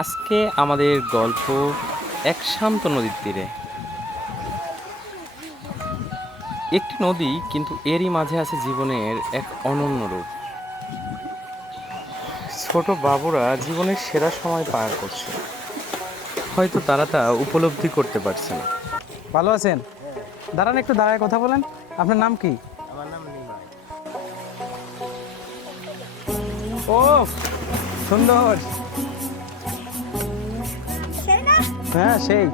আজকে আমাদের গল্প এক শান্ত নদীর তীরে। একটি নদী, কিন্তু এরই মাঝে আছে জীবনের এক অনন্য রূপ। ছোট বাবুরা জীবনের সেরা সময় পার করছে, হয়তো তারা তা উপলব্ধি করতে পারছে না। ভালো আছেন? দাঁড়ান, একটু দাঁড়ায় কথা বলেন। আপনার নাম কি? আমার নাম নিমাই। ও সুন্দর। হ্যাঁ সেই।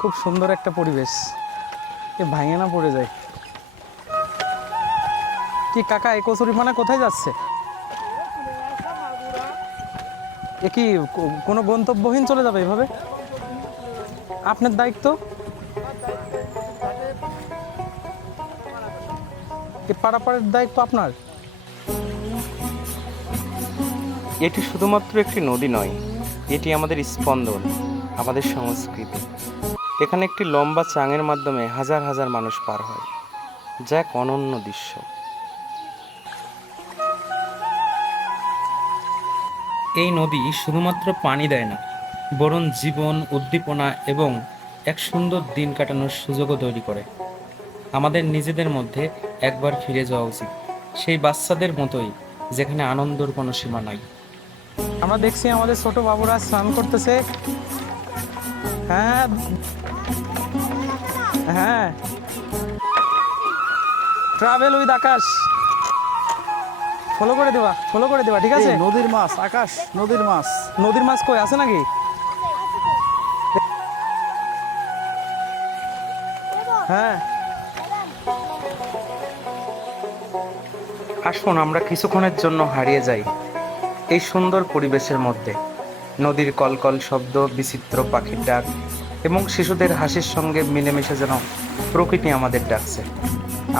খুব সুন্দর একটা পরিবেশ, এ ভাঙে না পড়ে যায়। কি কাকা, এ কচুরিপানা কোথায় যাচ্ছে? এ কি কোনো গন্তব্যহীন চলে যাবে এভাবে? আপনার দায়িত্ব? এ পারাপারের দায়িত্ব আপনার? এটি শুধুমাত্র একটি নদী নয়, এটি আমাদের স্পন্দন, আমাদের সংস্কৃতি। এখানে একটি লম্বা চাঙের মাধ্যমে হাজার হাজার মানুষ পার হয়, যা এক অনন্য দৃশ্য। এই নদী শুধুমাত্র পানি দেয় না, বরং জীবন, উদ্দীপনা এবং এক সুন্দর দিন কাটানোর সুযোগও তৈরি করে। আমাদের নিজেদের মধ্যে একবার ফিরে যাওয়া উচিত, সেই বাচ্চাদের মতোই, যেখানে আনন্দের কোনো সীমা নাই। আমরা দেখছি আমাদের ছোট বাবুরা স্নান করতেছে। হ্যাঁ হ্যাঁ, ট্রাভেল উইথ আকাশ ফলো করে দিবা, ফলো করে দিবা, ঠিক আছে? নদীর মাছ, আকাশ নদীর মাছ। নদীর মাছ কই আছে নাকি? হ্যাঁ, আসুন আমরা কিছুক্ষণের জন্য হারিয়ে যাই এই সুন্দর পরিবেশের মধ্যে। নদীর কলকল শব্দ, বিচিত্র পাখির ডাক এবং শিশুদের হাসির সঙ্গে মিলেমিশে যেন প্রকৃতি আমাদের ডাকছে।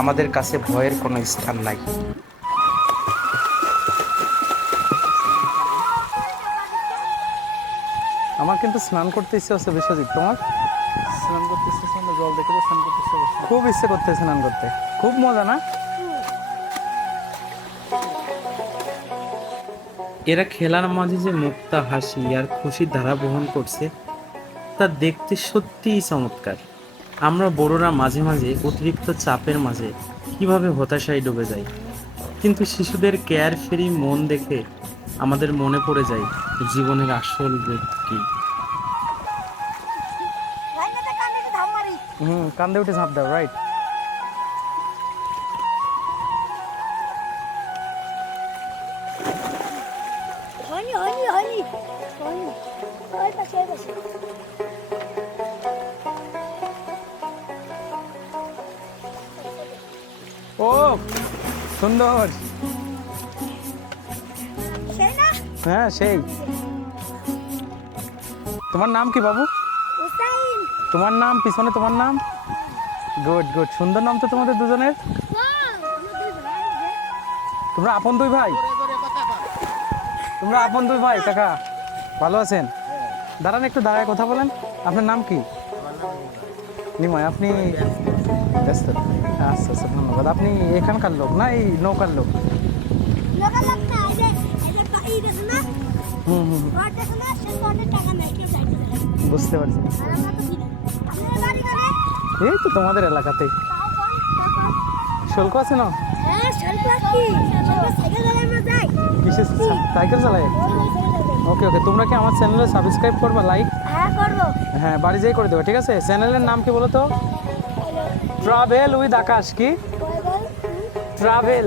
আমাদের কাছে ভয়ের কোনো স্থান নাই। আমার কিন্তু স্নান করতে ইচ্ছে হচ্ছে বিশ্বজিৎ, তোমার? স্নান করতেছে, জল দেখে তো স্নান করতেছে। খুব ইচ্ছে করতে স্নান করতে, খুব মজা না? এরা খেলার মাঝে যে মুক্তা হাসি আর খুশির ধারা বহন করছে, তা দেখতে সত্যিই চমৎকার। আমরা বড়রা মাঝে মাঝে অতিরিক্ত চাপের মাঝে কিভাবে হতাশায় ডুবে যাই, কিন্তু শিশুদের কেয়ার ফ্রি মন দেখে আমাদের মনে পড়ে যায় জীবনের আসল ব্যক্তি। কান্দে উঠে ঝাঁপ দাও, রাইট? ও সুন্দর। হ্যাঁ সেই। তোমার নাম কি বাবু? তোমার নাম, পিছনে তোমার নাম? গুড গুড, সুন্দর নাম তো তোমাদের দুজনের। তোমরা আপন দুই ভাই? তোমরা আপন দুই ভাই কাকা? ভালো আছেন? দাঁড়ান, একটু দাঁড়ায় কথা বলেন। আপনার নাম কি? নিমাই। আপনি ব্যস্ত? আচ্ছা আচ্ছা, ধন্যবাদ। আপনি এখানকার লোক না এই নৌকার লোক? হুম হুম, বুঝতে পারছি। এই তো তোমাদের এলাকাতেই। শুল্ক আছে না? কিসের সাইকেল চালায়? ওকে ওকে, তোমরা কি আমার চ্যানেলে সাবস্ক্রাইব করবা, লাইক? হ্যাঁ, বাড়ি যেই করে দেবো, ঠিক আছে? চ্যানেলের নাম কি বলো তো? ট্রাভেল উইথ আকাশ। কি? ট্রাভেল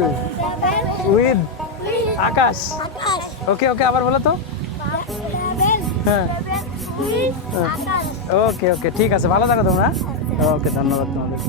উইথ আকাশ। ওকে ওকে, আবার বলো তো। হ্যাঁ, ওকে ওকে, ঠিক আছে, ভালো থাকো তোমরা। ওকে, ধন্যবাদ তোমাদের।